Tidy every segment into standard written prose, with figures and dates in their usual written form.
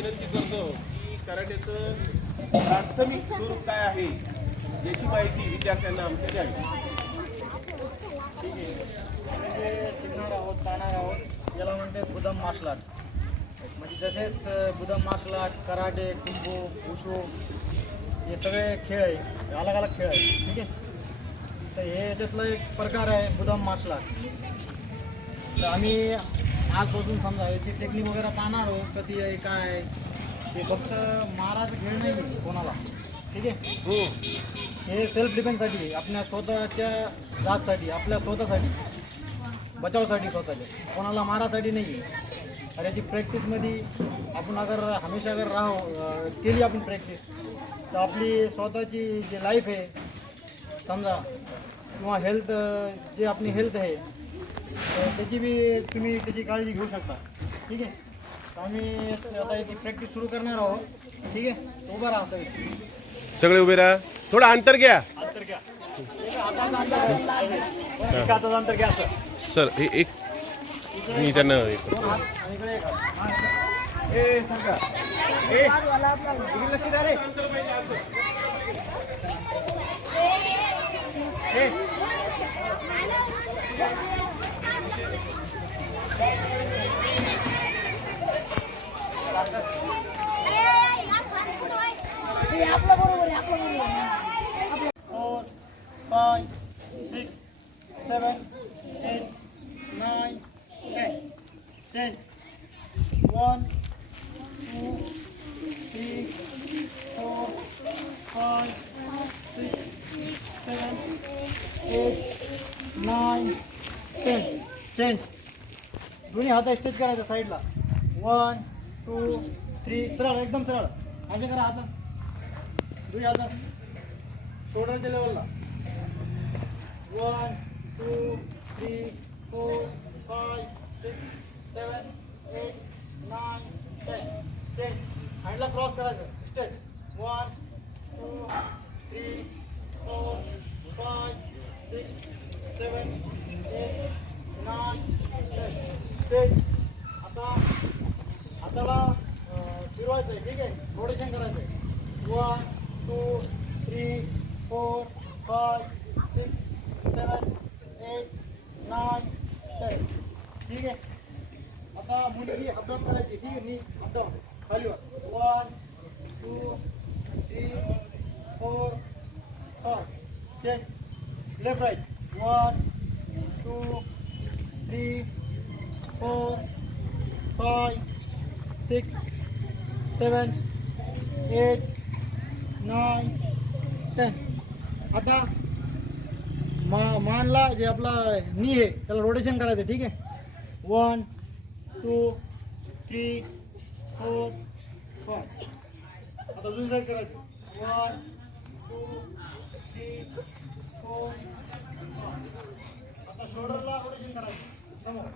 विनंती करतो की कराटेचं प्राथमिक स्वरूप काय आहे याची माहिती विद्यार्थ्यांना आमच्या द्यावी. ठीक आहे. म्हणजे शिकणार आहोत, पाहणार आहोत, याला म्हणते बुदम मार्शल आर्ट. म्हणजे जसेच बुदम martial art, karate, kung fu, wushu हे सगळे खेळ आहे, अलग अलग खेळ आहे. ठीक आहे. तर हे याच्यातलं एक प्रकार आहे बुदम मार्शल आर्ट. तर आम्ही आजपासून समजा याची टेक्निक वगैरे पाहणार आहोत, कशी आहे काय आहे. ते फक्त मारायचं खेळ नाही आहे कोणाला. ठीक आहे. हे सेल्फ डिफेन्ससाठी, आपल्या स्वतःच्या जातसाठी, आपल्या स्वतःसाठी, बचावसाठी, स्वतःच्या कोणाला मारासाठी नाही आहे. आणि याची प्रॅक्टिसमध्ये आपण हमेशा केली आपण प्रॅक्टिस, तर आपली स्वतःची जी लाईफ आहे समजा, किंवा हेल्थ, जे आपली हेल्थ आहे तर त्याची बी तुम्ही त्याची काळजी घेऊ शकता. ठीक आहे. तर आम्ही आता याची प्रॅक्टिस सुरू करणार आहोत. ठीक आहे. उभं राहा सगळे उभे राहा, थोडं अंतर घ्या. अंतर घ्या, हाताचं अंतर घ्या सर. हे एक मी त्यांना आपलं बरोबर आहे, आपलं बरोबर आहे. 4, 5, 6, 7, 8, 9, 10. Change. 1, 2, 3, 4, 5, 6, 7, 8, 9, 10. चेंज. दोन्ही हात स्ट्रेच करायचं साईडला. 1, 2, 3. सरळ, एकदम सरळ. असे करा हात. दोन्ही हात शोल्डरच्या लेवलला. 1, 2, 3, 4, 5, 6, 7, 8, 9, 10. चेंज. हँडला क्रॉस करायचं. स्ट्रेच. 1, 2, 3, 4, 5, 6, 7, 8, 9, 10. चेंज. आता हाताला फिरवायचं आहे. ठीक आहे. रोटेशन करायचं आहे. 1, 2, 3, 4, 5, 6, 7, 8, 9, 10. ठीक आहे. आता मुलगी अपडाऊन करायची. ठीक आहे. नी अपडाऊन खालीवर. 1, 2, 3, 4, 5. चेंज. Left right. 1, 2, 3, 4, 5, 6, 7, 8, 9, 10. आता मानला जे आपला नी आहे त्याला रोटेशन करायचं. ठीक आहे. 1, 2, 3, 4, 5. आता दुसरी साईड करायचं. 1, 2, 3, 4, 5. आता शोल्डरला रोटेशन करायचं समोर.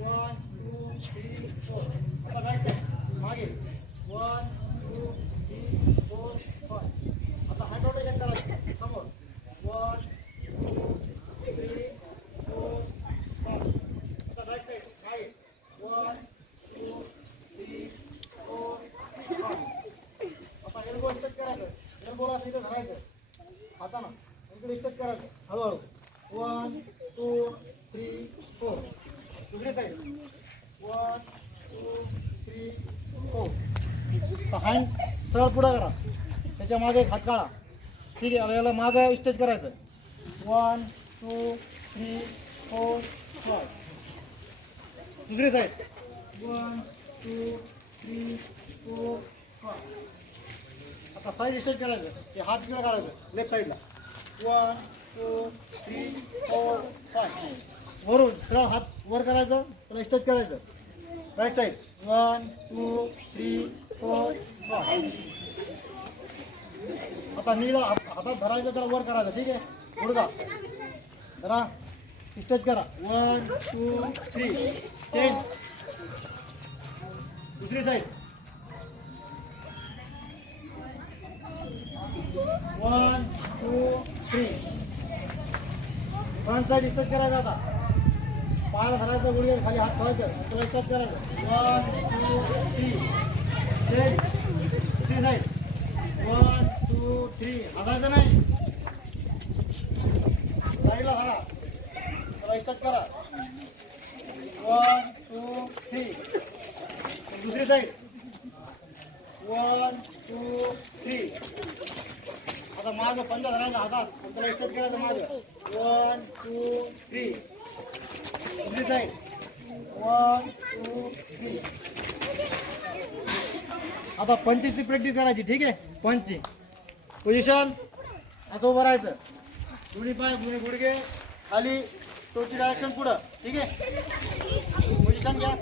1, 2, 3, 4. आता बॅक साईड मागे. 1, 2, 3, 4, 5. आता हँड रोटेशन करायचं समोर. 1, 2, 3, 4, 5. आता बॅक साईड मागे. 1, 2, 3, 4, 5. आता एल्बो स्ट्रेच करायचं. एल्बोला इथं धरायचं हातानं. इकडे स्ट्रेच करायचं हळूहळू. 1, 2, 3, 4. दुसरी साईड. 1, 2, 3, 4. हँड सरळ पुढं करा. त्याच्या मागे एक हात काढा. ठीक आहे. याला मागं स्ट्रेच करायचं. 1, 2, 3, 4, 5. दुसरी साईड. 1, 2, 3, 4, 5. आता साईड स्ट्रेच करायचं. ते हात किंवा काढायचं लेफ्ट साईडला. 1, 2, 3, 4, 5. वरून सरळ हात वर करायचं. त्याला स्ट्रेच करायचं. Right side. 1, 2, 3, 4, 5. आता नीला हातात धरायचं, त्याला वर करायचं. ठीक आहे. गुडघा धरा. स्ट्रेच करा. 1, 2, 3. चेंज. दुसरी साईड. 1, 2, 3. फ्रंट साईड स्ट्रेच करायचं. आता पायाला धरायचं, गुडघे खाली हात ठेवायचं, तुला स्टॉप करायचं. 1 2 3 चेंज. दुसरी साईड. 1 2 3 हलायचं नाही, साईडला धरा, तुला स्टॉप करा. 1 2 3 दुसरी साईड. 1 2 3 आता माग पंजा धरायचा हातात, तुला स्टॉप करायचं माग. 1 2 3 दुसरी साईड. 1 2 3 आता पंचीची प्रॅक्टिस करायची, ठीक आहे. पंची पोझिशन असं उभं राहायचं, दोन्ही पाय दोन्ही गुडघे खाली, तोची डायरेक्शन पुढं, ठीक आहे. पोझिशन घ्या,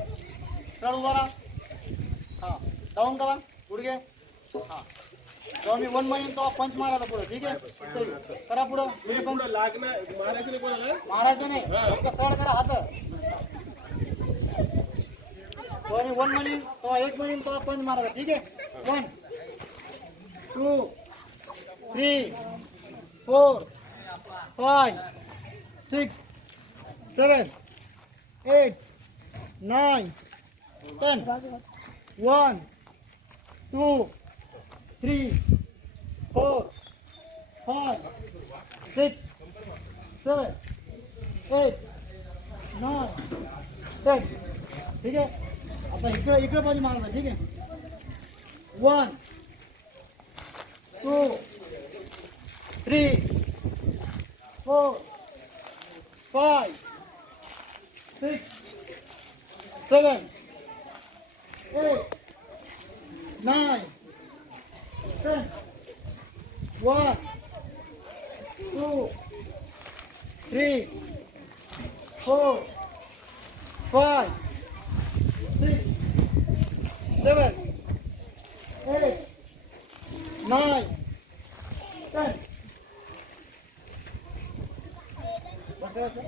सरळ उभा राहा. हां डाऊन करा गुडघे. हां जेव्हा मी 1 म्हणेन तेव्हा पंच मारायचा पुढं, ठीक आहे. करा पुढं दोन्ही पंच. पुढं लागणं मारायचं नाही कोणाला. मारायचं नाही, फक्त सरळ करा हात. तेव्हा मी 1 म्हणेन तेव्हा 1 म्हणेन तेव्हा पंच मारायचा, ठीक आहे. 1 2 3 4 5 6 7 8 9 10 1 2 3 4 5 6 7 8 9 10 ठीक आहे. आता इकडे पाहिजे मारायचं, ठीक आहे. 1 2 3 4 5 6 7 8 9 10 1 2 3 4 5 6 7 8 9 10 बस करायचं.